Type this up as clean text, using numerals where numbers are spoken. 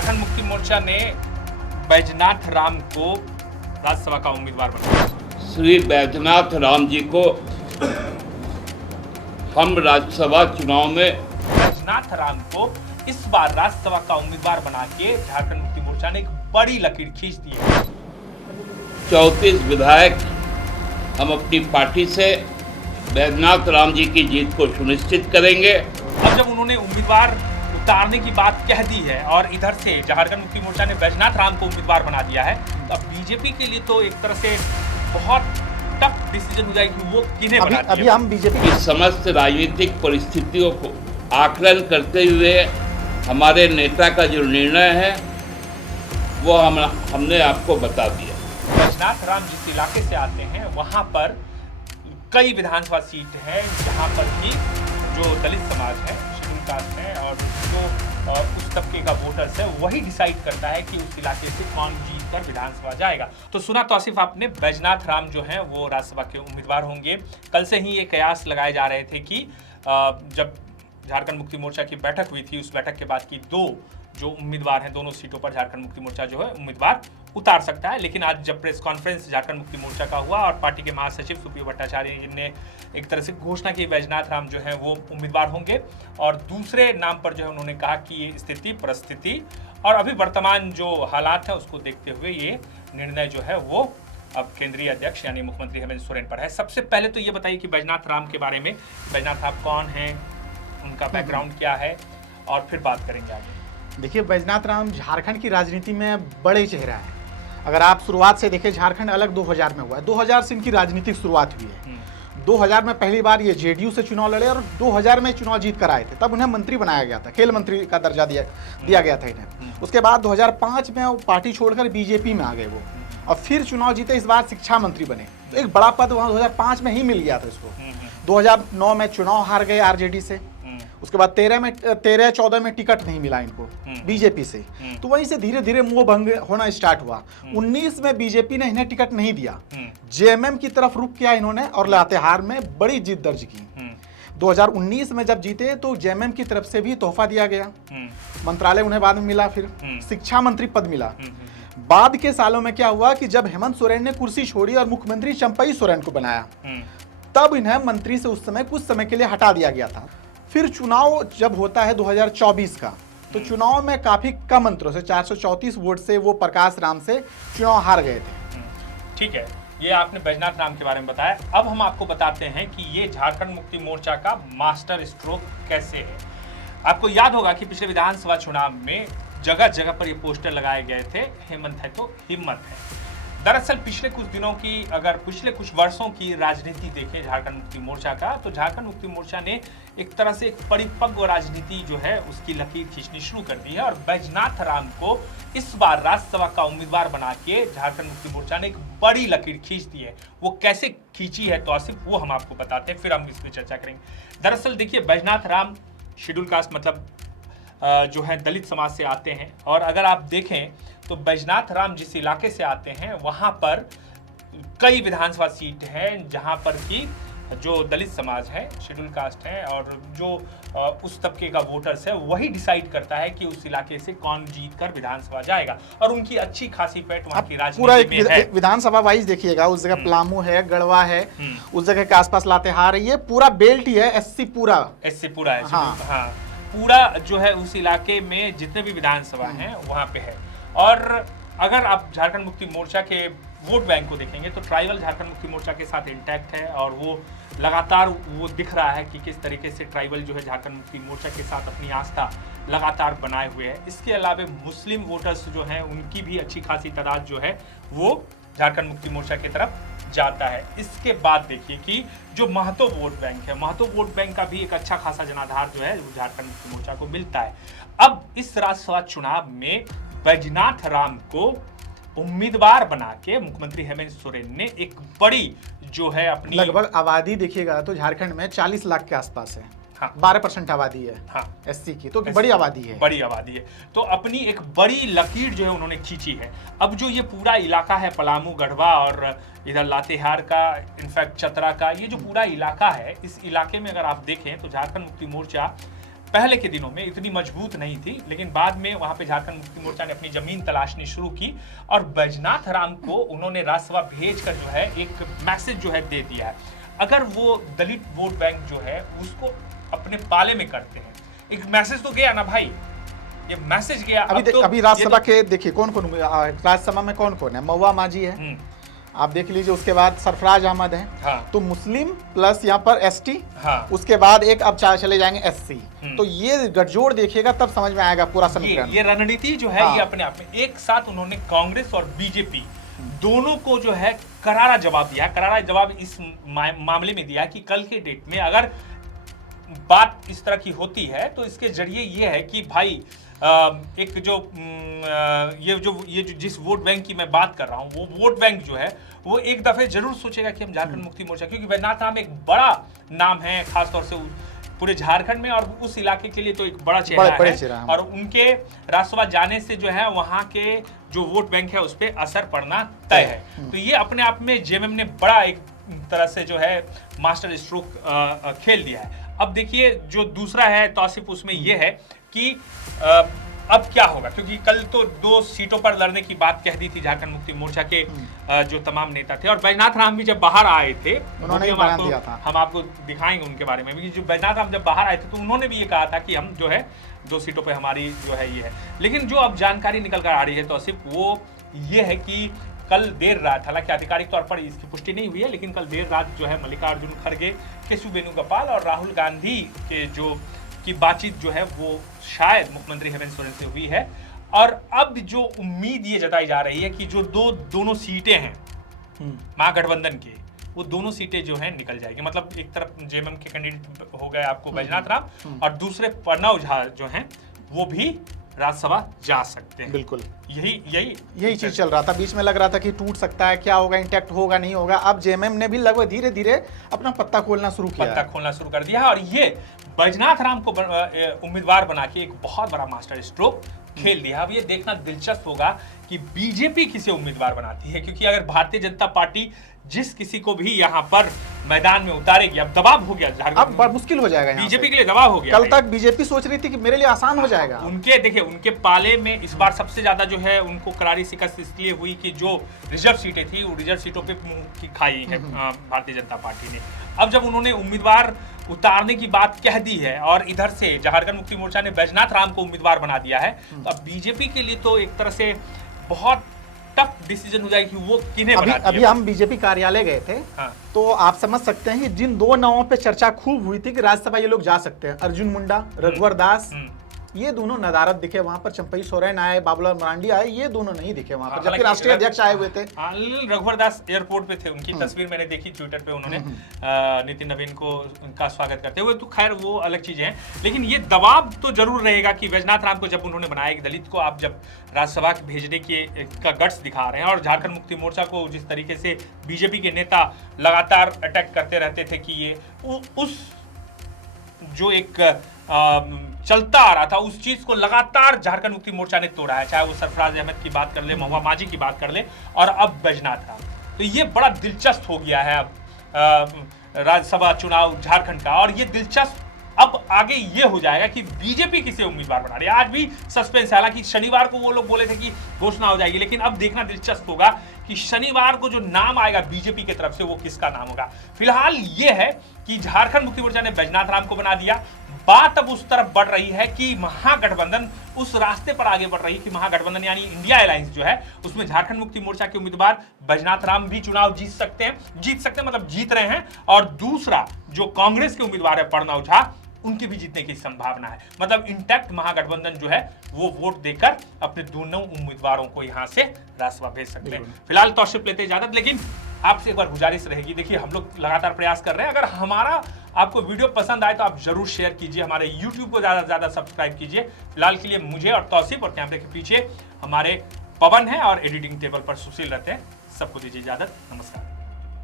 झारखंड मुक्ति मोर्चा ने बैजनाथ राम को राज्यसभा का उम्मीदवार बनाया। श्री बैजनाथ राम जी को हम राज्यसभा चुनाव में बैजनाथ राम को इस बार राज्यसभा का उम्मीदवार बना के झारखंड मुक्ति मोर्चा ने एक बड़ी लकीर खींच दी है। 34 विधायक हम अपनी पार्टी से बैजनाथ राम जी की जीत को सुनिश्चित करेंगे। अब जब उन्होंने उम्मीदवार उतारने की बात कह दी है और इधर से झारखंड मुक्ति मोर्चा ने बैजनाथ राम को उम्मीदवार बना दिया है, तो अब बीजेपी के लिए तो एक तरह से बहुत टफ डिसीजन हो जाएगी कि वो किन्हें बनाती है। अभी हम बीजेपी की समस्त राजनीतिक परिस्थितियों को आकलन करते हुए हमारे नेता का जो निर्णय है वो हमने आपको बता दिया। बैजनाथ राम जिस इलाके से आते हैं वहां पर कई विधानसभा सीट है जहां पर भी जो दलित समाज है, शेड्यूल कास्ट है और जो उस तबके का वोटर्स है वही डिसाइड करता है कि उस इलाके से कौन जीत कर विधानसभा जाएगा। तो सुना तो आसिफ आपने, बैजनाथ राम जो हैं वो राज्यसभा के उम्मीदवार होंगे। कल से ही ये कयास लगाए जा रहे थे कि जब झारखंड मुक्ति मोर्चा की बैठक हुई थी, उस बैठक के बाद की दो जो उम्मीदवार हैं, दोनों सीटों पर झारखंड मुक्ति मोर्चा जो है उम्मीदवार उतार सकता है। लेकिन आज जब प्रेस कॉन्फ्रेंस झारखंड मुक्ति मोर्चा का हुआ और पार्टी के महासचिव सुप्रियो भट्टाचार्य जी ने एक तरह से घोषणा की बैजनाथ राम जो है वो उम्मीदवार होंगे और दूसरे नाम पर जो है उन्होंने कहा कि ये स्थिति परिस्थिति और अभी वर्तमान जो हालात है उसको देखते हुए ये निर्णय जो है वो अब केंद्रीय अध्यक्ष यानी मुख्यमंत्री हेमंत सोरेन पर है। सबसे पहले तो ये बताइए कि बैजनाथ राम के बारे में, बैजनाथ राम कौन है, उनका बैकग्राउंड क्या है और फिर बात करेंगे आगे। देखिए, बैजनाथ राम झारखंड की राजनीति में बड़े चेहरा है। अगर आप शुरुआत से देखें, झारखंड अलग 2000 में हुआ है। 2000 से इनकी राजनीतिक शुरुआत हुई है। 2000 में पहली बार ये जेडीयू से चुनाव लड़े और 2000 में चुनाव जीत कर आए थे। तब उन्हें मंत्री बनाया गया था, खेल मंत्री का दर्जा दिया गया था इन्हें। उसके बाद 2005 में वो पार्टी छोड़कर बीजेपी में आ गए वो, और फिर चुनाव जीते। इस बार शिक्षा मंत्री बने। तो एक बड़ा पद वहाँ 2005 में ही मिल गया था इसको। 2009 में चुनाव हार गए आरजेडी से। उसके बाद 13-14 में टिकट नहीं मिला इनको बीजेपी से। तो वहीं से धीरे धीरे मोह भंग होना स्टार्ट हुआ। 19 में बीजेपी ने इन्हें टिकट नहीं दिया, जेएमएम की तरफ रुख किया इन्होंने और लातेहार में बड़ी जीत दर्ज की। 2019 में जब जीते तो जेएमएम की तरफ से भी तोहफा दिया गया, मंत्रालय उन्हें बाद में मिला, फिर शिक्षा मंत्री पद मिला। बाद के सालों में क्या हुआ कि जब हेमंत सोरेन ने कुर्सी छोड़ी और मुख्यमंत्री चंपई सोरेन को बनाया, तब इन्हें मंत्री से उस समय कुछ समय के लिए हटा दिया गया था। फिर चुनाव जब होता है 2024 का, तो चुनाव में काफी कम अंतरों से 434 वोट से वो प्रकाश राम से चुनाव हार गए थे। ठीक है, ये आपने बैजनाथ राम के बारे में बताया। अब हम आपको बताते हैं कि ये झारखंड मुक्ति मोर्चा का मास्टर स्ट्रोक कैसे है। आपको याद होगा कि पिछले विधानसभा चुनाव में जगह जगह पर ये पोस्टर लगाए गए थे, हेमंत है तो हिम्मत है। दरअसल पिछले कुछ दिनों की, अगर पिछले कुछ वर्षों की राजनीति देखें झारखंड मुक्ति मोर्चा का, तो झारखंड मुक्ति मोर्चा ने एक तरह से एक परिपक्व राजनीति जो है उसकी लकीर खींचनी शुरू कर दी है और बैजनाथ राम को इस बार राज्यसभा का उम्मीदवार बना के झारखंड मुक्ति मोर्चा ने एक बड़ी लकीर खींच दी है। वो कैसे खींची है तो आसिफ वो हम आपको बताते हैं, फिर हम इस पर चर्चा करेंगे। दरअसल देखिए, बैजनाथ राम शेड्यूल कास्ट मतलब जो है दलित समाज से आते हैं और अगर आप देखें तो बैजनाथ राम जिस इलाके से आते हैं वहां पर कई विधानसभा सीट है जहां पर कि जो दलित समाज है, शेड्यूल कास्ट है और जो उस तबके का वोटर्स है वही डिसाइड करता है कि उस इलाके से कौन जीत कर विधानसभा जाएगा और उनकी अच्छी खासी पैठ वहां की राजनीति में है। विधानसभा वाइज देखिएगा, उस जगह पलामू है, गढ़वा है, उस जगह के आसपास लातेहार है, ये पूरा बेल्ट ही है। एससी पूरा है। हाँ, पूरा जो है उस इलाके में जितने भी विधानसभा हैं वहां पे है। और अगर आप झारखंड मुक्ति मोर्चा के वोट बैंक को देखेंगे तो ट्राइबल झारखंड मुक्ति मोर्चा के साथ इंटैक्ट है और वो लगातार वो दिख रहा है कि किस तरीके से ट्राइबल जो है झारखंड मुक्ति मोर्चा के साथ अपनी आस्था लगातार बनाए हुए है। इसके अलावा मुस्लिम वोटर्स जो हैं उनकी भी अच्छी खासी तादाद जो है वो झारखंड मुक्ति मोर्चा की तरफ जाता है। इसके बाद देखिए कि जो महतो वोट बैंक है, महतो वोट बैंक का भी एक अच्छा खासा जनाधार जो है झारखंड मुक्ति मोर्चा को मिलता है। अब इस राज्यसभा चुनाव में बैजनाथ राम को उम्मीदवार बना के मुख्यमंत्री हेमंत सोरेन ने एक बड़ी जो है अपनी लगभग आबादी देखिएगा तो झारखंड में 40 लाख के आसपास है। हाँ, 12% आबादी है। हाँ, एससी की तो बड़ी आबादी है। बड़ी आबादी है तो अपनी एक बड़ी लकीर जो है उन्होंने खींची है। अब जो ये पूरा इलाका है पलामू, गढ़वा और इधर लातेहार का, इनफैक्ट चतरा का, ये जो पूरा इलाका है, इस इलाके में अगर आप देखें तो झारखंड मुक्ति मोर्चा पहले के दिनों में इतनी मजबूत नहीं थी, लेकिन बाद में वहां पे झारखंड मुक्ति मोर्चा ने अपनी जमीन तलाशनी शुरू की और बैजनाथ राम को उन्होंने राज्यसभा भेजकर जो है एक मैसेज जो है दे दिया है। अगर वो दलित वोट बैंक जो है उसको अपने पाले में करते हैं, एक मैसेज तो गया ना भाई, ये मैसेज गया। अभी राज्यसभा के देखिए कौन कौन राज्यसभा में कौन कौन है, महुआ माझी है, आप देख लीजिए, उसके बाद सरफराज अहमद है। हाँ। तो मुस्लिम प्लस यहाँ पर एसटी, हाँ। उसके बाद एक अब चले जाएंगे एससी। तो ये गठजोड़ देखिएगा तब समझ में आएगा पूरा समीकरण। ये रणनीति जो है, ये अपने आप में एक साथ उन्होंने कांग्रेस और बीजेपी दोनों को जो है करारा जवाब दिया। करारा जवाब इस मामले में दिया कि कल के डेट में अगर बात इस तरह की होती है तो इसके जरिए ये है कि भाई एक जो ये जो जिस वोट बैंक की मैं बात कर रहा हूँ, वो वोट बैंक जो है वो एक दफे जरूर सोचेगा कि हम झारखंड मुक्ति मोर्चा, क्योंकि बैजनाथ राम एक बड़ा नाम है खासतौर से पूरे झारखंड में और उस इलाके के लिए तो एक बड़ा चेहरा है। और उनके राज्यसभा जाने से जो है वहाँ के जो वोट बैंक है उस पर असर पड़ना तय है। तो ये अपने आप में जेएमएम ने बड़ा एक तरह से जो है मास्टर स्ट्रोक खेल दिया है। अब देखिए जो दूसरा है तौसीफ, उसमें यह है कि अब क्या होगा, क्योंकि कल तो 2 सीटों पर लड़ने की बात कह दी थी झारखंड मुक्ति मोर्चा के जो तमाम नेता थे। और बैजनाथ राम भी जब बाहर आए थे, उन्होंने हम आपको दिखाएंगे उनके बारे में भी। जो बैजनाथ राम जब बाहर आए थे तो उन्होंने भी ये कहा था कि हम जो है 2 सीटों पे हमारी जो है ये है। लेकिन जो अब जानकारी निकल कर आ रही है तो सिर्फ वो ये है कि कल देर रात, हालांकि आधिकारिक तौर पर इसकी पुष्टि नहीं हुई है, लेकिन कल देर रात जो है मल्लिकार्जुन खड़गे, केशव वेणुगोपाल और राहुल गांधी के जो की बातचीत जो है वो शायद मुख्यमंत्री हेमंत सोरेन से हुई है। और अब जो उम्मीद ये जताई जा रही है कि जो दोनों सीटें हैं महागठबंधन के, वो दोनों सीटें जो हैं निकल जाएगी। मतलब एक तरफ जेएमएम के कैंडिडेट हो गए आपको बैजनाथ राम और दूसरे प्रणव झा जो हैं वो भी राज्यसभा जा सकते हैं। बिल्कुल यही चीज चल रहा था, बीच में लग रहा था कि टूट सकता है, क्या होगा, इंटैक्ट होगा नहीं होगा। अब जेएमएम ने भी लगभग धीरे धीरे अपना पत्ता खोलना शुरू कर दिया है और ये बैजनाथ राम को उम्मीदवार बना के एक बहुत बड़ा मास्टर स्ट्रोक खेल दिया। अब ये देखना दिलचस्प होगा कि बीजेपी किसे उम्मीदवार बनाती है, क्योंकि अगर भारतीय जनता पार्टी जिस किसी को भी यहाँ पर मैदान में उतारेगी, अब दबाव हो गया, अब बड़ा मुश्किल हो जाएगा बीजेपी के लिए, दबाव हो गया। कल तक बीजेपी सोच रही थी कि मेरे लिए आसान हो जाएगा। उनके देखिए उनके पाले में इस बार सबसे ज्यादा जो है उनको करारी शिकस्त इसलिए हुई कि जो रिजर्व सीटें थी वो रिजर्व सीटों पे मुंह की खाई है भारतीय जनता पार्टी ने। अब जब उन्होंने उम्मीदवार उतारने की बात कह दी है और इधर से झारखंड मुक्ति मोर्चा ने बैजनाथ राम को उम्मीदवार बना दिया है, तो अब बीजेपी के लिए तो एक तरह से बहुत टफ डिसीजन हो जाएगा कि वो किन्हें बनाती है। अभी हम बीजेपी कार्यालय गए थे। हाँ। तो आप समझ सकते हैं कि जिन 2 नावों पे चर्चा खूब हुई थी कि राज्यसभा ये लोग जा सकते हैं, अर्जुन मुंडा, रघुवर दास, ये दोनों नदारत दिखे वहां पर। चंपई सोरेन आए, बाबूलाल मरांडी आए, ये दोनों नहीं दिखे वहां पर, जबकि राष्ट्रीय अध्यक्ष आए हुए थे। रघुवर दास एयरपोर्ट पे थे, उनकी तस्वीर मैंने देखी ट्विटर पे, उन्होंने नितिन नवीन को उनका स्वागत करते हुए, तो खैर वो अलग चीजें हैं। लेकिन ये दबाव तो जरूर रहेगा कि बैजनाथ राम को जब उन्होंने बनाया कि दलित को आप जब राज्यसभा भेजने का गट्स दिखा रहे हैं, और झारखंड मुक्ति मोर्चा को जिस तरीके से बीजेपी के नेता लगातार अटैक करते रहते थे कि ये उस जो एक चलता आ रहा था उस चीज को लगातार झारखंड मुक्ति मोर्चा ने तोड़ा है, चाहे वो सरफराज अहमद की बात कर ले, महुआ माझी की बात कर ले और अब बैजनाथ राम। तो ये बड़ा दिलचस्प हो गया है अब राज्यसभा चुनाव झारखंड का। और ये दिलचस्प अब आगे ये हो जाएगा कि बीजेपी किसे उम्मीदवार बना रही है। आज भी सस्पेंस है, हालांकि शनिवार को वो लोग बोले थे कि घोषणा हो जाएगी, लेकिन अब देखना दिलचस्प होगा कि शनिवार को जो नाम आएगा बीजेपी की तरफ से वो किसका नाम होगा। फिलहाल ये है कि झारखंड मुक्ति मोर्चा ने बैजनाथ राम को बना दिया। बात अब उस तरफ बढ़ रही है कि महागठबंधन उस रास्ते पर आगे बढ़ रही है कि महागठबंधन यानी इंडिया अलायंस जो है उसमें झारखंड मुक्ति मोर्चा के उम्मीदवार बैजनाथ राम भी चुनाव जीत सकते हैं मतलब जीत रहे हैं, और दूसरा जो कांग्रेस के उम्मीदवार है प्रणव झा, उनकी भी जीतने की संभावना है। मतलब इंटैक्ट महागठबंधन जो है वो वोट देकर अपने दोनों उम्मीदवारों को यहां से राज्यसभा भेज सकते हैं। फिलहाल तौसीफ लेते इजाजत, लेकिन आपसे एक बार गुजारिश रहेगी, देखिए हम लोग लगातार प्रयास कर रहे हैं, अगर हमारा आपको वीडियो पसंद आए तो आप जरूर शेयर कीजिए, हमारे YouTube को ज्यादा से ज्यादा सब्सक्राइब कीजिए। फिलहाल के लिए मुझे और तौसीफ और कैमरे के पीछे हमारे पवन है और एडिटिंग टेबल पर सुशील रहते हैं। सबको दीजिए इजाजत, नमस्कार।